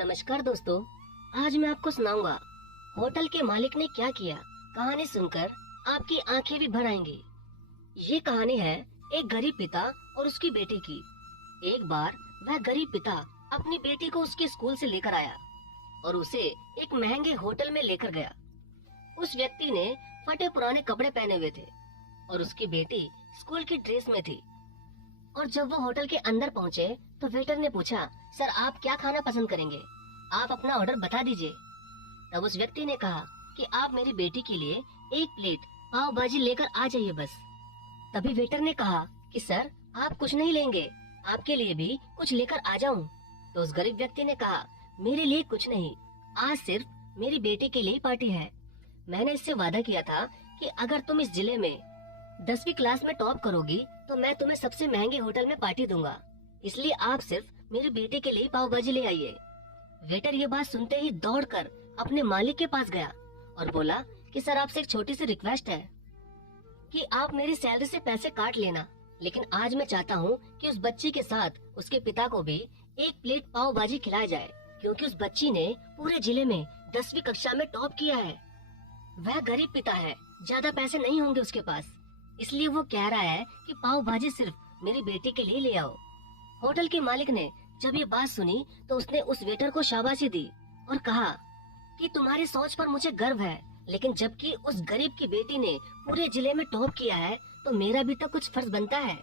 नमस्कार दोस्तों, आज मैं आपको सुनाऊंगा होटल के मालिक ने क्या किया। कहानी सुनकर आपकी आंखें भी भर आएंगी। ये कहानी है एक गरीब पिता और उसकी बेटी की। एक बार वह गरीब पिता अपनी बेटी को उसके स्कूल से लेकर आया और उसे एक महंगे होटल में लेकर गया। उस व्यक्ति ने फटे पुराने कपड़े पहने हुए थे और उसकी बेटी स्कूल की ड्रेस में थी। और जब वो होटल के अंदर पहुँचे तो वेटर ने पूछा, सर आप क्या खाना पसंद करेंगे, आप अपना ऑर्डर बता दीजिए। तब उस व्यक्ति ने कहा कि आप मेरी बेटी के लिए एक प्लेट पाव भाजी लेकर आ जाइए बस। तभी वेटर ने कहा कि सर आप कुछ नहीं लेंगे, आपके लिए भी कुछ लेकर आ जाऊं। तो उस गरीब व्यक्ति ने कहा, मेरे लिए कुछ नहीं, आज सिर्फ मेरी बेटी के लिए पार्टी है। मैंने इससे वादा किया था कि अगर तुम इस जिले में 10वीं क्लास में टॉप करोगी तो मैं तुम्हें सबसे महंगे होटल में पार्टी दूंगा, इसलिए आप सिर्फ मेरी बेटी के लिए पाव भाजी ले आइए। वेटर ये बात सुनते ही दौड़कर अपने मालिक के पास गया और बोला कि सर आपसे एक छोटी सी रिक्वेस्ट है कि आप मेरी सैलरी से पैसे काट लेना, लेकिन आज मैं चाहता हूँ कि उस बच्ची के साथ उसके पिता को भी एक प्लेट पाव भाजी खिलाया जाए, क्योंकि उस बच्ची ने पूरे जिले में 10वीं कक्षा में टॉप किया है। वह गरीब पिता है, ज्यादा पैसे नहीं होंगे उसके पास, इसलिए वो कह रहा है कि पाव भाजी सिर्फ मेरी बेटी के लिए ले आओ। होटल के मालिक ने जब ये बात सुनी तो उसने उस वेटर को शाबाशी दी और कहा कि तुम्हारी सोच पर मुझे गर्व है, लेकिन जबकि उस गरीब की बेटी ने पूरे जिले में टॉप किया है तो मेरा भी तो कुछ फर्ज बनता है।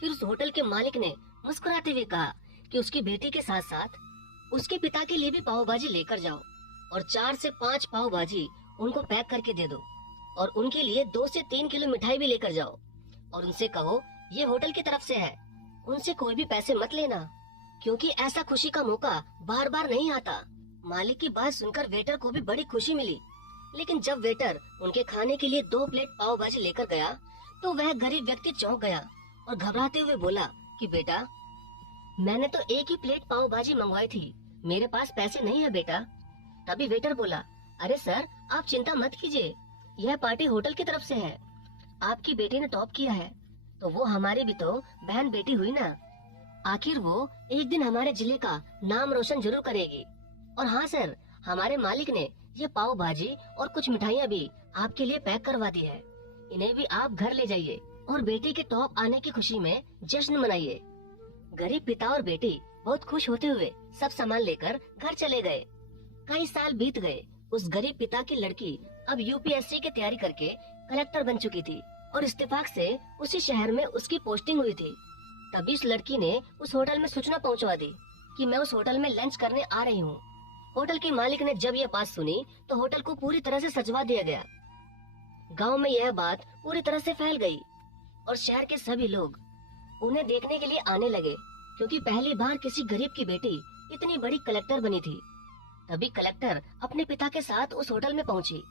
फिर उस होटल के मालिक ने मुस्कुराते हुए कहा कि उसकी बेटी के साथ साथ उसके पिता के लिए भी पाव भाजी लेकर जाओ और 4 से 5 पाव भाजी उनको पैक करके दे दो और उनके लिए 2 से 3 किलो मिठाई भी लेकर जाओ और उनसे कहो ये होटल की तरफ से है, उनसे कोई भी पैसे मत लेना, क्योंकि ऐसा खुशी का मौका बार बार नहीं आता। मालिक की बात सुनकर वेटर को भी बड़ी खुशी मिली, लेकिन जब वेटर उनके खाने के लिए 2 प्लेट पाव भाजी लेकर गया तो वह गरीब व्यक्ति चौंक गया और घबराते हुए बोला कि बेटा मैंने तो एक ही प्लेट पाव भाजी मंगवाई थी, मेरे पास पैसे नहीं है बेटा। तभी वेटर बोला, अरे सर आप चिंता मत कीजिए, यह पार्टी होटल की तरफ से है, आपकी बेटी ने टॉप किया है तो वो हमारी भी तो बहन बेटी हुई ना, आखिर वो एक दिन हमारे जिले का नाम रोशन जरूर करेगी। और हाँ सर, हमारे मालिक ने ये पाव भाजी और कुछ मिठाइयाँ भी आपके लिए पैक करवा दी है, इन्हें भी आप घर ले जाइए और बेटी के टॉप आने की खुशी में जश्न मनाइए। गरीब पिता और बेटी बहुत खुश होते हुए सब सामान लेकर घर चले गए। कई साल बीत गए। उस गरीब पिता की लड़की अब यूपीएससी की तैयारी करके कलेक्टर बन चुकी थी और इत्तेफाक से उसी शहर में उसकी पोस्टिंग हुई थी। तभी उस लड़की ने उस होटल में सूचना पहुंचवा दी कि मैं उस होटल में लंच करने आ रही हूँ। होटल के मालिक ने जब यह बात सुनी तो होटल को पूरी तरह से सजवा दिया गया। गांव में यह बात पूरी तरह से फैल गई और शहर के सभी लोग उन्हें देखने के लिए आने लगे, क्योंकि पहली बार किसी गरीब की बेटी इतनी बड़ी कलेक्टर बनी थी। तभी कलेक्टर अपने पिता के साथ उस होटल में पहुंची।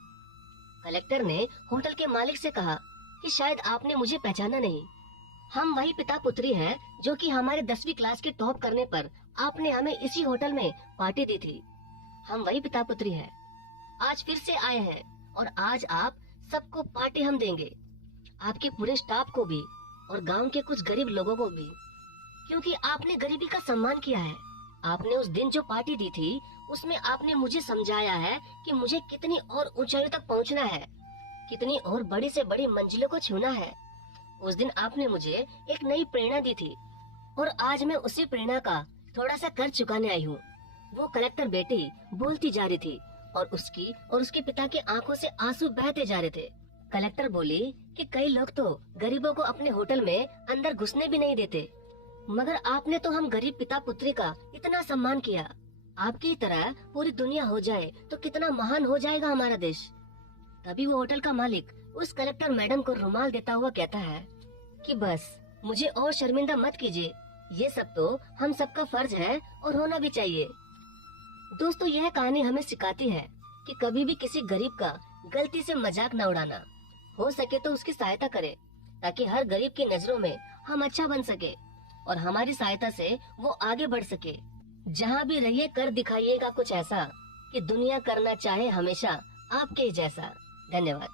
कलेक्टर ने होटल के मालिक से कहा कि शायद आपने मुझे पहचाना नहीं, हम वही पिता पुत्री हैं जो कि हमारे 10वीं क्लास के टॉप करने पर आपने हमें इसी होटल में पार्टी दी थी। हम वही पिता पुत्री हैं, आज फिर से आए हैं और आज आप सबको पार्टी हम देंगे, आपके पूरे स्टाफ को भी और गांव के कुछ गरीब लोगों को भी, क्योंकि आपने गरीबी का सम्मान किया है। आपने उस दिन जो पार्टी दी थी उसमें आपने मुझे समझाया है कि मुझे कितनी और ऊंचाइयों तक पहुंचना है, कितनी और बड़ी से बड़ी मंजिलों को छूना है। उस दिन आपने मुझे एक नई प्रेरणा दी थी और आज मैं उसी प्रेरणा का थोड़ा सा कर चुकाने आई हूँ। वो कलेक्टर बेटी बोलती जा रही थी और उसके पिता के आंखों से आंसू बहते जा रहे थे। कलेक्टर बोली कि कई लोग तो गरीबों को अपने होटल में अंदर घुसने भी नहीं देते, मगर आपने तो हम गरीब पिता पुत्री का इतना सम्मान किया। आपकी तरह पूरी दुनिया हो जाए तो कितना महान हो जाएगा हमारा देश। तभी वो होटल का मालिक उस कलेक्टर मैडम को रुमाल देता हुआ कहता है कि बस मुझे और शर्मिंदा मत कीजिए, ये सब तो हम सबका फर्ज है और होना भी चाहिए। दोस्तों यह कहानी हमें सिखाती है कि कभी भी किसी गरीब का गलती से मजाक न उड़ाना, हो सके तो उसकी सहायता करें ताकि हर गरीब की नजरों में हम अच्छा बन सके और हमारी सहायता से वो आगे बढ़ सके। जहाँ भी रहिए कर दिखाइएगा कुछ ऐसा कि दुनिया करना चाहे हमेशा आपके ही जैसा। धन्यवाद।